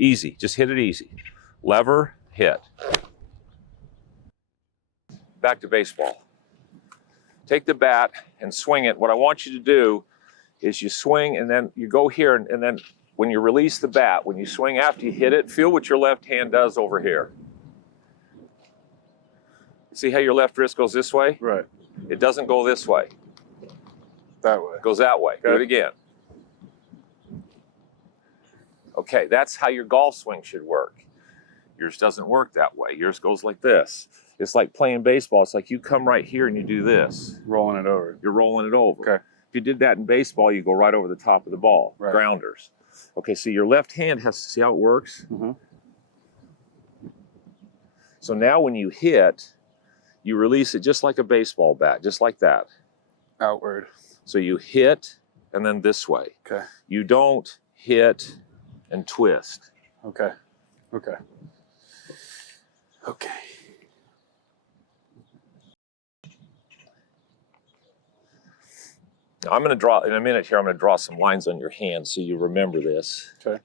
Easy, just hit it easy. Lever, hit. Back to baseball. Take the bat and swing it. What I want you to do is you swing and then you go here and then when you release the bat, when you swing after you hit it, feel what your left hand does over here. See how your left wrist goes this way? Right. It doesn't go this way. That way. It goes that way. Okay. Do it again. Okay, that's how your golf swing should work. Yours doesn't work that way. Yours goes like this. It's like playing baseball. It's like you come right here and you do this. Rolling it over. You're rolling it over. Okay. If you did that in baseball, you go right over the top of the ball. Right. Grounders. Okay, so your left hand has to see how it works. Mm-hmm. So now when you hit, you release it just like a baseball bat, just like that. Outward. So you hit and then this way. Okay. You don't hit and twist. Okay. Okay. Okay. Now I'm going to draw, in a minute here, I'm going to draw some lines on your hand so you remember this. Okay.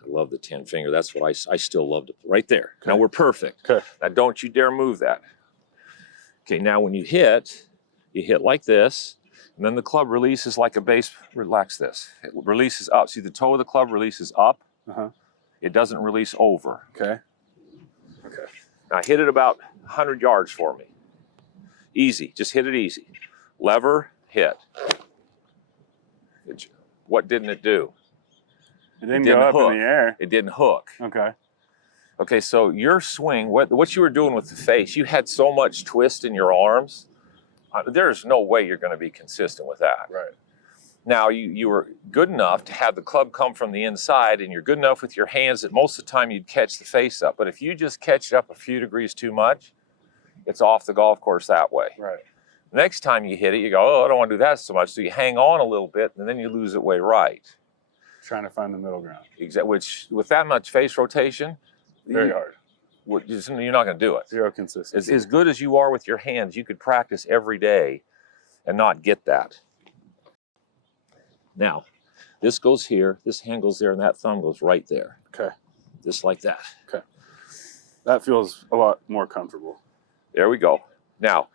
I love the 10 finger. That's what I still love to, right there. Okay. Now we're perfect. Okay. Now don't you dare move that. Okay, now when you hit like this, and then the club releases like a base, relax this. It releases up. See the toe of the club releases up. Uh-huh. It doesn't release over. Okay. Okay. Now hit it about 100 yards for me. Easy, just hit it easy. Lever, hit. What didn't it do? It didn't go up hook. in the air. It didn't hook. Okay. Okay, so your swing, what you were doing with the face, you had so much twist in your arms. There's no way you're going to be consistent with that. Right. Now, you were good enough to have the club come from the inside, and you're good enough with your hands that most of the time you'd catch the face up. But if you just catch it up a few degrees too much, it's off the golf course that way. Right. Next time you hit it, you go, oh, I don't want to do that so much. So you hang on a little bit, and then you lose it way right. Trying to find the middle ground. Exactly. Which, with that much face rotation, Very hard. You're not going to do it. Zero consistency. As good as you are with your hands, you could practice every day and not get that. Now, this goes here, this hand goes there, and that thumb goes right there. Okay. Just like that. Okay. That feels a lot more comfortable. There we go. Now,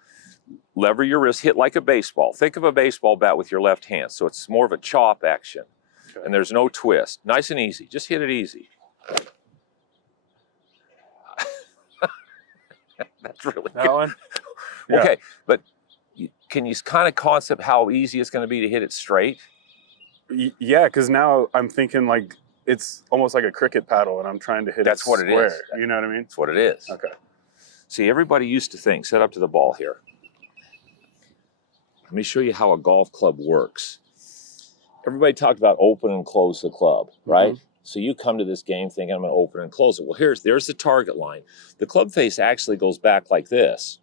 lever your wrist, hit like a baseball. Think of a baseball bat with your left hand, so it's more of a chop action. Okay. And there's no twist. Nice and easy. Just hit it easy. That's really that good. One? Yeah. Okay, but can you kind of concept how easy it's going to be to hit it straight? Yeah, because now I'm thinking like it's almost like a cricket paddle, and I'm trying to hit That's it what square. it is. You know what I mean? That's what it is. Okay. See, everybody used to think, set up to the ball here. Let me show you how a golf club works. Everybody talked about open and close the club, right? Mm-hmm. So you come to this game thinking I'm going to open and close it. Well, there's the target line. The club face actually goes back like this.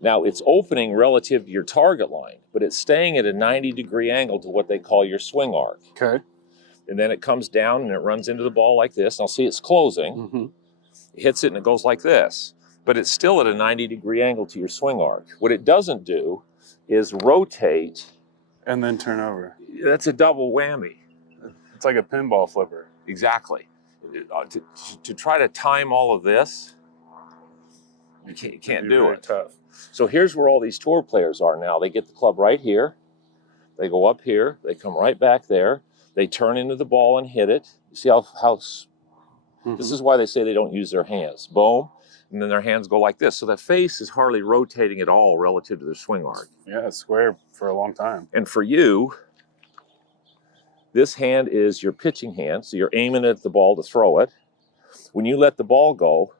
Now, it's opening relative to your target line, but it's staying at a 90-degree angle to what they call your swing arc. Okay. And then it comes down and it runs into the ball like this. And I'll see it's closing. Mm-hmm. It hits it and it goes like this. But it's still at a 90-degree angle to your swing arc. What it doesn't do is rotate. And then turn over. That's a double whammy. It's like a pinball flipper. Exactly. To try to time all of this, you can't do it. Tough. So here's where all these tour players are now. They get the club right here. They go up here. They come right back there. They turn into the ball and hit it. You see how mm-hmm. This is why they say they don't use their hands. Boom. And then their hands go like this. So the face is hardly rotating at all relative to their swing arc. Yeah, it's square for a long time. And for you, this hand is your pitching hand. So you're aiming at the ball to throw it. When you let the ball go,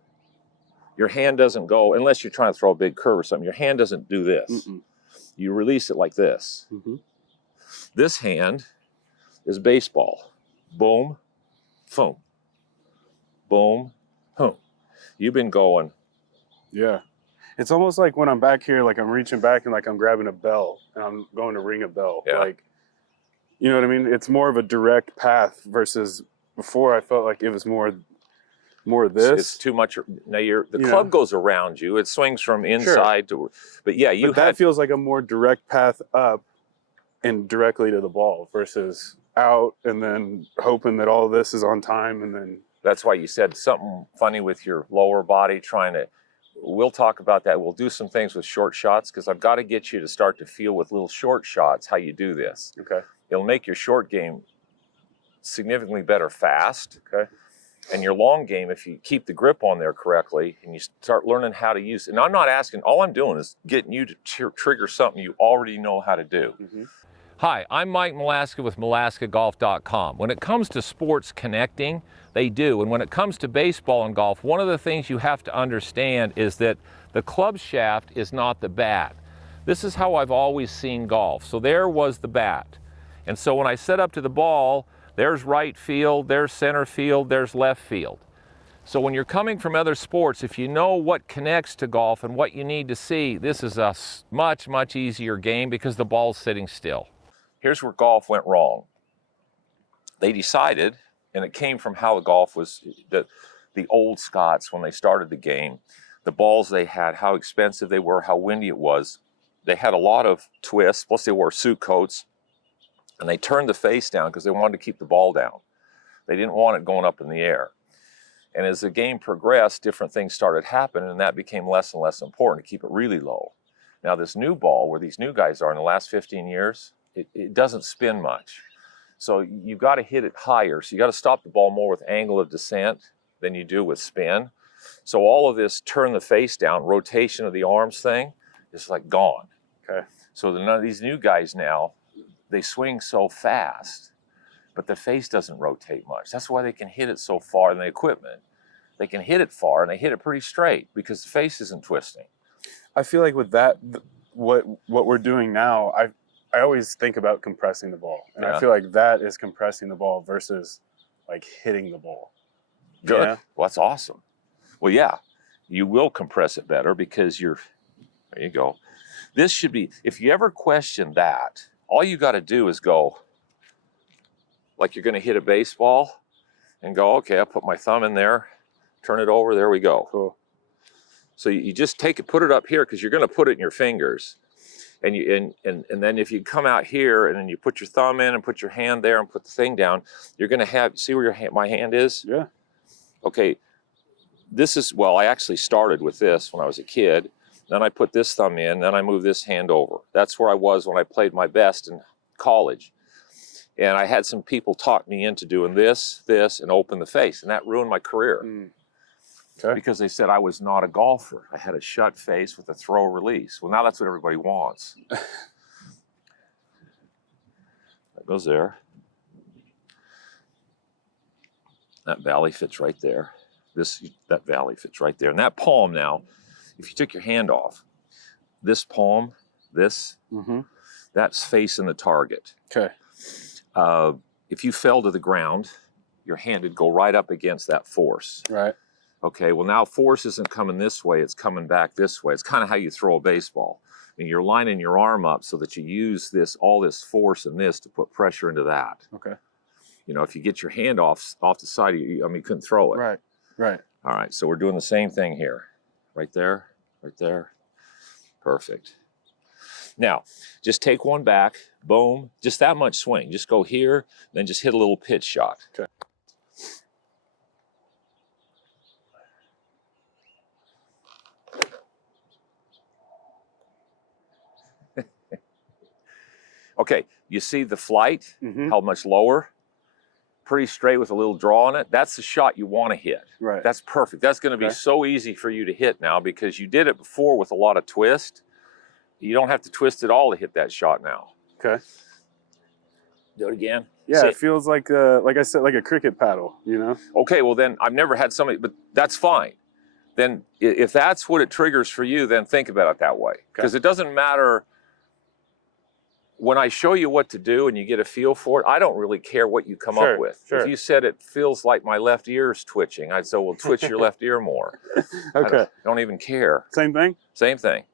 your hand doesn't go, unless you're trying to throw a big curve or something, your hand doesn't do this. Mm-mm. You release it like this. Mm-hmm. This hand is baseball. Boom, boom, boom, boom. You've been going. Yeah. It's almost like when I'm back here, like I'm reaching back and like I'm grabbing a bell and I'm going to ring a bell. Yeah. Like, you know what I mean? It's more of a direct path versus before I felt like it was more of this. It's too much. Now the club goes around you. It swings from inside to, but yeah, that feels like a more direct path up and directly to the ball versus out and then hoping that all of this is on time, and then That's why you said something funny with your lower body trying to, we'll talk about that. We'll do some things with short shots because I've got to get you to start to feel with little short shots how you do this. okay. It'll make your short game significantly better fast. Okay. And your long game, if you keep the grip on there correctly and you start learning how to use it. And I'm not asking, all I'm doing is getting you to trigger something you already know how to do. Mm-hmm. Hi, I'm Mike Malaska with MalaskaGolf.com. When it comes to sports connecting, they do. And when it comes to baseball and golf, one of the things you have to understand is that the club shaft is not the bat. This is how I've always seen golf. So there was the bat. And so when I set up to the ball, there's right field, there's center field, there's left field. So when you're coming from other sports, if you know what connects to golf and what you need to see, this is a much, much easier game because the ball's sitting still. Here's where golf went wrong. They decided, and it came from how the golf was, the old Scots, when they started the game, the balls they had, how expensive they were, how windy it was. They had a lot of twists, plus they wore suit coats, and they turned the face down because they wanted to keep the ball down. They didn't want it going up in the air. And as the game progressed, different things started happening, and that became less and less important to keep it really low. Now this new ball, where these new guys are in the last 15 years, it doesn't spin much. So you've got to hit it higher. So you got to stop the ball more with angle of descent than you do with spin. So all of this turn the face down, rotation of the arms thing is like gone. Okay. So none of these new guys now, they swing so fast, but the face doesn't rotate much. That's why they can hit it so far in the equipment. They can hit it far and they hit it pretty straight because the face isn't twisting. I feel like with that, what we're doing now, I always think about compressing the ball, and Yeah. I feel like that is compressing the ball versus like hitting the ball. Good. Yeah. Well, that's awesome. Well, yeah, you will compress it better because there you go. This should be, if you ever question that, all you got to do is go like you're going to hit a baseball and go, okay, I'll put my thumb in there, turn it over, there we go. Cool. So you just take it, put it up here because you're going to put it in your fingers. And then if you come out here and then you put your thumb in and put your hand there and put the thing down, you're going to have, see where my hand is? Yeah. Okay, this is, well, I actually started with this when I was a kid. Then I put this thumb in, then I moved this hand over. That's where I was when I played my best in college. And I had some people talk me into doing this, and open the face, and that ruined my career. Okay. Because they said I was not a golfer. I had a shut face with a throw release. Well, now that's what everybody wants. That goes there. That valley fits right there. That valley fits right there. And that palm now, if you took your hand off, this palm, that's facing the target. Okay. If you fell to the ground, your hand would go right up against that force. Right. Okay, well now force isn't coming this way, it's coming back this way. It's kind of how you throw a baseball. And you're lining your arm up so that you use all this force and this to put pressure into that. Okay. You know, if you get your hand off the side of you, you couldn't throw it. Right. Right. All right, so we're doing the same thing here. Right there, right there. Perfect. Now, just take one back, boom, just that much swing. Just go here, then just hit a little pitch shot. Okay. Okay, you see the flight, how much lower? Pretty straight with a little draw on it. That's the shot you want to hit. Right. That's perfect. That's going to be so easy for you to hit now because you did it before with a lot of twist. You don't have to twist at all to hit that shot now. Okay. Do it again. Yeah, See? it feels like I said, like a cricket paddle, you know? Okay, well then I've never had somebody, but that's fine. Then if that's what it triggers for you, then think about it that way. Because it doesn't matter. When I show you what to do and you get a feel for it, I don't really care what you come up with. Sure. If you said it feels like my left ear is twitching, I'd say, well, twitch your left ear more. Okay. I don't even care. Same thing? Same thing.